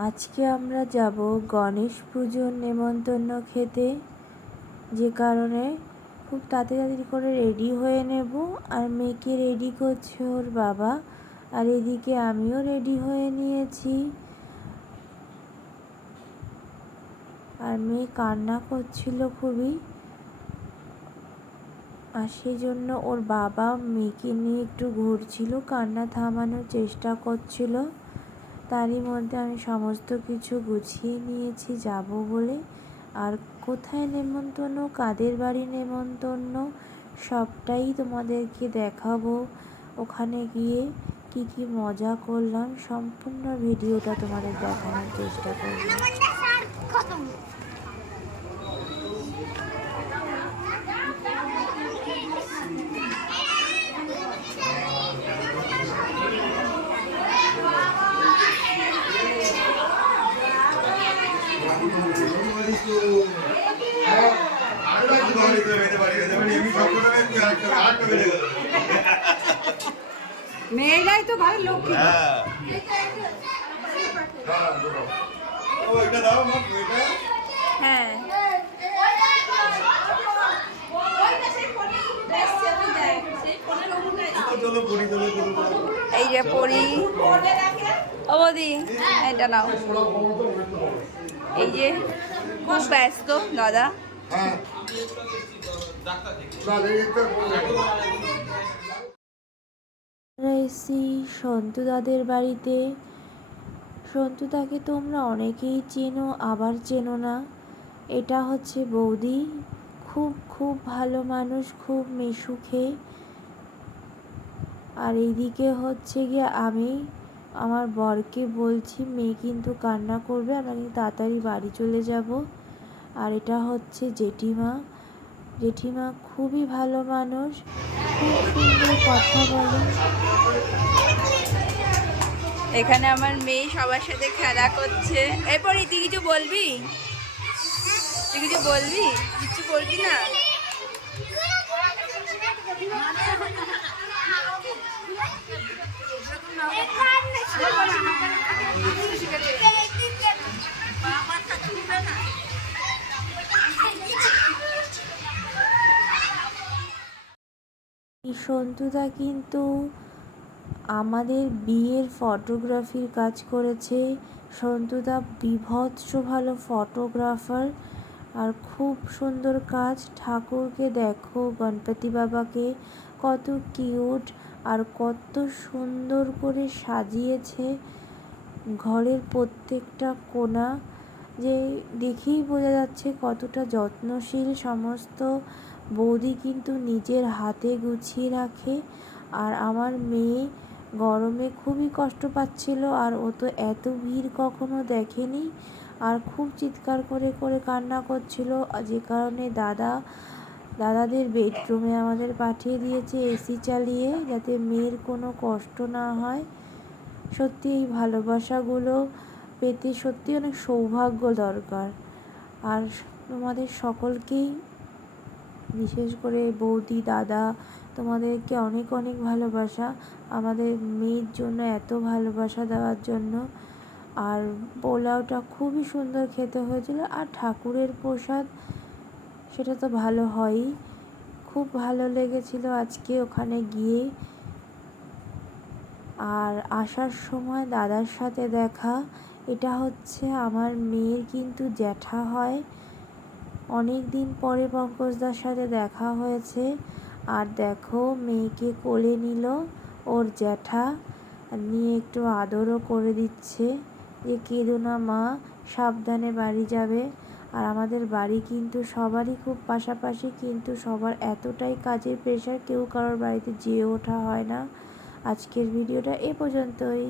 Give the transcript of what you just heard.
আজকে আমরা যাব গণেশ পুজোর নেমন্তন্ন খেতে, যে কারণে খুব তাড়াতাড়ি করে রেডি হয়ে নেব। আর মেয়েকে রেডি করছে ওর বাবা, আর এদিকে আমিও রেডি হয়ে নিয়েছি। আর মেয়ে কান্না করছিল খুবই, আর সেই জন্য ওর বাবা মেয়েকে নিয়ে একটু ঘুরছিল, কান্না থামানোর চেষ্টা করছিল। তারই মধ্যে আমি সমস্ত কিছু গুছিয়ে নিয়েছি যাব বলে। আর কোথায় নেমন্তন্ন, কাদের বাড়ি নেমন্তন্ন, সবটাই তোমাদেরকে দেখাবো। ওখানে গিয়ে কি কি মজা করলাম, সম্পূর্ণ ভিডিওটা তোমাদের দেখানোর চেষ্টা করব। মেয়েরাই তো ভালো লক্ষ্মী। হ্যাঁ, এই যে পরি ও বৌদি, এটা নাও। এই যে খুব ব্যস্ত দাদা। এসেছি সন্তুদাদের বাড়িতে। সন্তুদাকে তোমরা অনেকেই চেনো, আবার চেনো না। এটা হচ্ছে বৌদি, খুব খুব ভালো মানুষ, খুব মিশুকে। আর এইদিকে হচ্ছে গিয়ে আমি আমার বরকে বলছি মেয়ে কিন্তু কান্না করবে, আমরা কিন্তু তাড়াতাড়ি বাড়ি চলে যাব। আর এটা হচ্ছে জেঠিমা। জেঠিমা খুবই ভালো মানুষ, খুব সুন্দর কথা বলে। এখানে আমার মেয়ে সবার সাথে খেলা করছে। এরপরই তুই কিছু বলবি? তুই কিছু বলবি? কিছু বলবি না? এই সন্তুদা কিন্তু আমাদের বিয়ের ফটোগ্রাফির কাজ করেছে। সন্তুদা বীভৎস ভালো ফটোগ্রাফার, আর খুব সুন্দর কাজ। ঠাকুরকে দেখো, গণপতি বাবাকে কত কিউট আর কত সুন্দর করে সাজিয়েছে। ঘরের প্রত্যেকটা কোণা যে দেখেই বোঝা যাচ্ছে কতটা যত্নশীল। সমস্ত বৌদি কিন্তু নিজের হাতে গুছিয়ে রাখে। আর আমার মেয়ে গরমে খুবই কষ্ট পাচ্ছিল, আর ও তো এত ভিড় কখনো দেখেনি, আর খুব চিৎকার করে করে কান্না করছিল। যে কারণে দাদাদের বেডরুমে আমাদের পাঠিয়ে দিয়েছে এসি চালিয়ে, যাতে মেয়ের কোনো কষ্ট না হয়। সত্যি এই ভালোবাসাগুলো পেতে সত্যি অনেক সৌভাগ্য দরকার। আর তোমাদের সকলকেই, বিশেষ করে বৌদি, দাদা, তোমাদেরকে অনেক অনেক ভালোবাসা আমাদের মেয়ের জন্য, এত ভালোবাসা দেওয়ার জন্য। আর পোলাওটা খুবই সুন্দর খেতে হয়েছিল। আর ঠাকুরের প্রসাদ সেটা তো ভালো হয়ই, খুব ভালো লেগেছিল আজকে ওখানে গিয়ে। আর আসার সময় দাদার সাথে দেখা, এটা হচ্ছে আমার মেয়ের কিন্তু জ্যাঠা হয়। অনেক দিন পরে পঙ্কজদার সাথে দেখা হয়েছে। আর দেখো মেয়েকে কোলে নিল ওর জ্যাঠা, নিয়ে একটু আদরও করে দিচ্ছে যে কেঁদো না মা, সাবধানে বাড়ি যাবে। আর আমাদের বাড়ি কিন্তু সবারই খুব পাশাপাশি, কিন্তু সবার এতটাই কাজের প্রেশার, কেউ কারোর বাড়িতে যেয়ে ওঠা হয় না। আজকের ভিডিওটা এ পর্যন্তই।